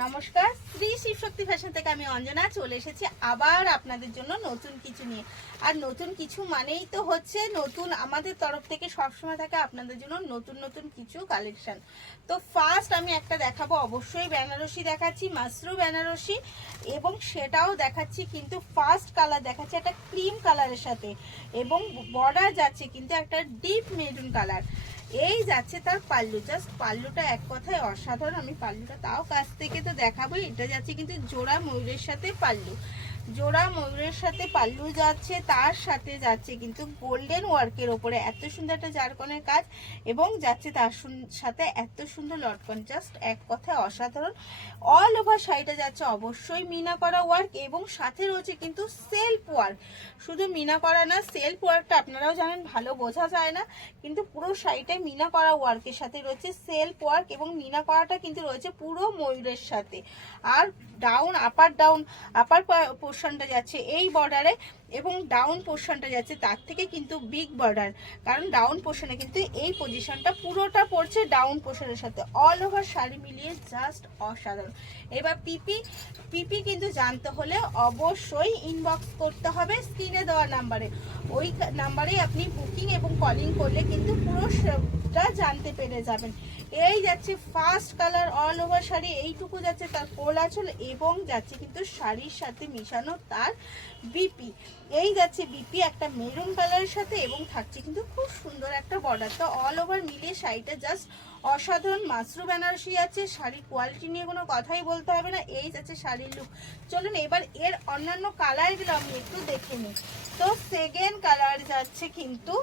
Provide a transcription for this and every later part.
নমস্কার, শ্রী শিবশক্তি ফ্যাশন থেকে আমি অঞ্জনা চলে এসেছি আবার আপনাদের জন্য নতুন কিছু নিয়ে। আর নতুন কিছু মানেই তো হচ্ছে নতুন, আমাদের তরফ থেকে সবসময় থাকে আপনাদের জন্য নতুন নতুন কিছু কালেকশন। তো ফার্স্ট আমি একটা দেখাবো, অবশ্যই বেনারসি দেখাচ্ছি, মাশরু বেনারসি, এবং সেটাও দেখাচ্ছি কিন্তু ফার্স্ট কালার দেখাচ্ছি একটা ক্রিম কালারের সাথে, এবং বর্ডার যাচ্ছে কিন্তু একটা ডিপ মেরুন কালার। এই যাচ্ছে তার পাল্লু, জাস্ট পাল্লুটা এক কথায় অসাধারণ। আমি পাল্লুটা তাও কাছ থেকে তো দেখাবো। এটা যাচ্ছে কিন্তু জোড়া ময়ূরের সাথে পাল্লু, জোড়া ময়ূরের সাথে পাল্লু যাচ্ছে, তার সাথে যাচ্ছে কিন্তু গোল্ডেন ওয়ার্কের ওপরে এত সুন্দর একটা জারকনের কাজ, এবং যাচ্ছে তার সাথে এত সুন্দর লটকন, জাস্ট এক কথায় অসাধারণ। অল ওভার শাড়িটা যাচ্ছে অবশ্যই মিনা করা ওয়ার্ক, এবং সাথে রয়েছে কিন্তু সেলফ ওয়ার্ক। শুধু মিনা করা না, সেলফ ওয়ার্কটা আপনারাও জানেন ভালো বোঝা যায় না, কিন্তু পুরো শাড়িটাই মিনা করা ওয়ার্কের সাথে রয়েছে সেলফ ওয়ার্ক, এবং মিনা করাটা কিন্তু রয়েছে পুরো ময়ূরের সাথে। আর ডাউন আপার পোর্শনটা যাচ্ছে এই বর্ডারে, এবং ডাউন পোর্শনটা যাচ্ছে তার থেকে কিন্তু বিগ বর্ডার, কারণ ডাউন পোর্শনে কিন্তু এই পজিশনটা পুরোটা পড়ছে ডাউন পোর্শনের সাথে। অল ওভার শাড়ি মিলিয়ে জাস্ট অসাধারণ। এবার পিপি কিন্তু জানতে হলে অবশ্যই ইনবক্স করতে হবে স্ক্রিনে দেওয়া নাম্বারে। ওই নাম্বারে আপনি বুকিং এবং কলিং করলে কিন্তু পুরো সবটা জানতে পেরে যাবেন। এই যাচ্ছে first colour, all over sari এইটুকু যাচ্ছে তার কোল আঁচল, এবং যাচ্ছে কিন্তু শাড়ির সাথে মিশানো তার বিপি। এই যাচ্ছে বিপি একটা মেরুন কালারের সাথে, এবং থাকছে কিন্তু খুব সুন্দর একটা বর্ডার। তো অল ওভার মিলিয়ে শাড়িটা জাস্ট অসাধারণ। মাশরু বেনারসি আছে, শাড়ির কোয়ালিটি নিয়ে কোনো কথাই বলতে হবে না। এই যাচ্ছে শাড়ির লুক। চলুন এবার এর অন্যান্য কালারগুলো আমি একটু দেখে নিই। তো সেকেন্ড কালার যাচ্ছে কিন্তু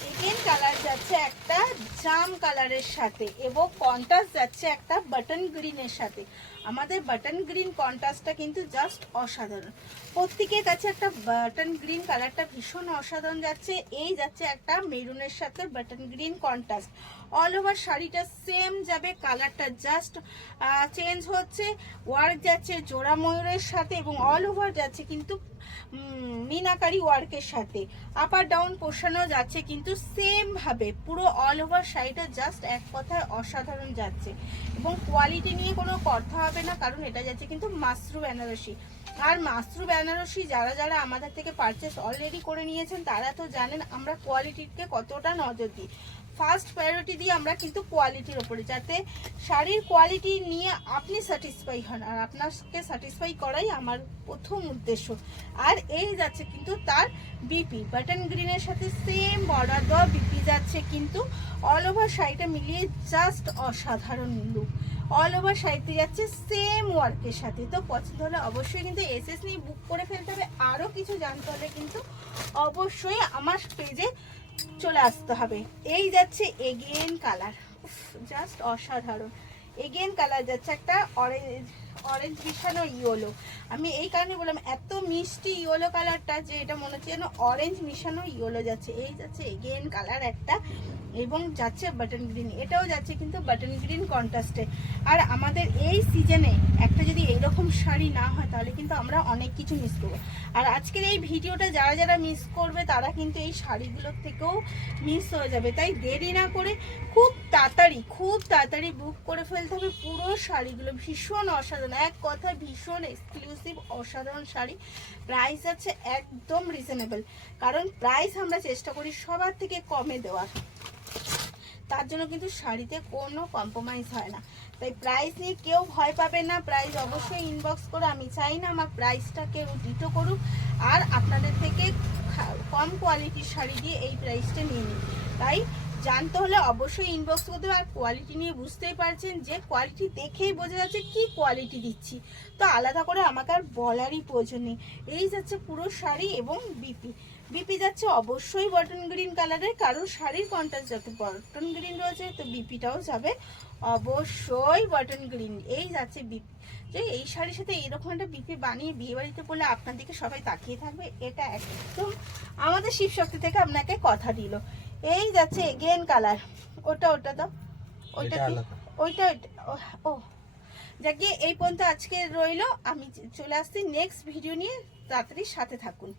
সেকেন্ড কালার যাচ্ছে একটা জাম কালারের সাথে, এবং কন্ট্রাস্ট যাচ্ছে একটা বাটন গ্রিনের সাথে। আমাদের বাটন গ্রিন কন্ট্রাস্টটা কিন্তু জাস্ট অসাধারণ। প্রত্যেকের কাছে একটা বাটন গ্রিন কালারটা ভীষণ অসাধারণ যাচ্ছে। এই যাচ্ছে একটা মেরুনের সাথে button green contrast. All over শাড়িটা সেম যাবে, কালারটা জাস্ট চেঞ্জ হচ্ছে। ওয়ার্ক যাচ্ছে জোড়া ময়ূরের সাথে, এবং অল ওভার যাচ্ছে কিন্তু মিনাকারি ওয়ার্কের সাথে। আপার ডাউন পোর্শনও যাচ্ছে কিন্তু সেম ভাবে, পুরো অল ওভার শাড়িটা জাস্ট এক কথায় অসাধারণ যাচ্ছে। এবং কোয়ালিটি নিয়ে কোনো কথা হবে না, কারণ এটা যাচ্ছে কিন্তু মাশরু বেনারসি। আর মাশরু বেনারসি যারা যারা আমাদের থেকে পারচেস অলরেডি করে নিয়েছেন তারা তো জানেন আমরা কোয়ালিটিকে কতটা নজর দিই। ফার্স্ট প্রায়োরিটি দিই আমরা কিন্তু কোয়ালিটির ওপরে, যাতে শাড়ির কোয়ালিটি নিয়ে আপনি স্যাটিসফাই হন, আর আপনাকে স্যাটিসফাই করাই আমার প্রথম উদ্দেশ্য। আর এই যাচ্ছে কিন্তু তার বিপি, বাটন গ্রিনের সাথে সেম বর্ডার দেওয়া বিপি যাচ্ছে কিন্তু অল ওভার শাড়িটা মিলিয়ে জাস্ট অসাধারণ লুক। অল ওভার শাড়িতে যাচ্ছে সেম ওয়ার্কের সাথে। তো পছন্দ হলে অবশ্যই কিন্তু এসএস নিয়ে বুক করে ফেলতে হবে। আরও কিছু জানতে হলে কিন্তু অবশ্যই আমার পেজে চলে আসতে হবে। এই যাচ্ছে এগেন কালার, জাস্ট অসাধারণ। এগেন কালার যাচ্ছে একটা অরেঞ্জ মিশানো ইয়েলো। আমি এই কারণে বললাম এত মিষ্টি ইয়েলো কালারটা, যে এটা মনে হচ্ছে যেন অরেঞ্জ মিশানো ইয়েলো যাচ্ছে। এই যাচ্ছে এগেন কালার একটা, এবং যাচ্ছে বাটন গ্রিন, এটাও যাচ্ছে কিন্তু বাটন গ্রিন কন্ট্রাস্টে। আর আমাদের এই সিজনে একটা যদি এইরকম শাড়ি না হয় তাহলে কিন্তু আমরা অনেক কিছু মিস করবো। আর আজকের এই ভিডিওটা যারা যারা মিস করবে তারা কিন্তু এই শাড়িগুলোর থেকেও মিস হয়ে যাবে। তাই দেরি না করে খুব তাড়াতাড়ি বুক করে ফেলতে হবে পুরো শাড়িগুলো। ভীষণ অসাধারণ, এক কথায় ভীষণ এক্সক্লুসিভ অসাধারণ শাড়ি। প্রাইস আছে একদম রিজনেবল, কারণ প্রাইস আমরা চেষ্টা করি সবার থেকে কমে দেওয়ার, তার জন্য কিন্তু শাড়িতে কোনো কম্প্রোমাইজ হয় না। তাই প্রাইস নিয়ে কেউ ভয় পাবে না, প্রাইস অবশ্যই ইনবক্স করো। আমি চাই না আমার প্রাইসটা কেউ ডিটো করুক, আর আপনাদের থেকে কম কোয়ালিটির শাড়ি দিয়ে এই প্রাইসটা নিয়ে নিই। তাই জানতে হলে অবশ্যই ইনবক্স করতে হবে। আর কোয়ালিটি নিয়ে বুঝতেই পারছেন যে কোয়ালিটি দেখেই বোঝা যাচ্ছে কি কোয়ালিটি দিচ্ছি, তো আলাদা করে আমাকে আর বলারই প্রয়োজন নেই। এই যাচ্ছে পুরো শাড়ি, এবং বিপি যাচ্ছে অবশ্যই বটন গ্রিন কালারের, কারণ শাড়ির কন্ট্রাস্ট যাতে বটন গ্রিন রয়েছে, তো বিপিটাও যাবে অবশ্যই বটন গ্রিন। এই যাচ্ছে বিপি, যে এই শাড়ির সাথে এরকম একটা বিপি বানিয়ে বিয়ে বাড়িতে পড়লে আপনার দিকে সবাই তাকিয়ে থাকবে, এটা একদম আমাদের শিবশক্তি থেকে আপনাকে কথা দিল। এই যাচ্ছে এগেন কালার, ওটা দাও, ওইটা ও যাকে এই পর্যন্ত আজকে রইলো। আমি চলে আসছি নেক্সট ভিডিও নিয়ে, তাড়াতাড়ি সাথে থাকুন।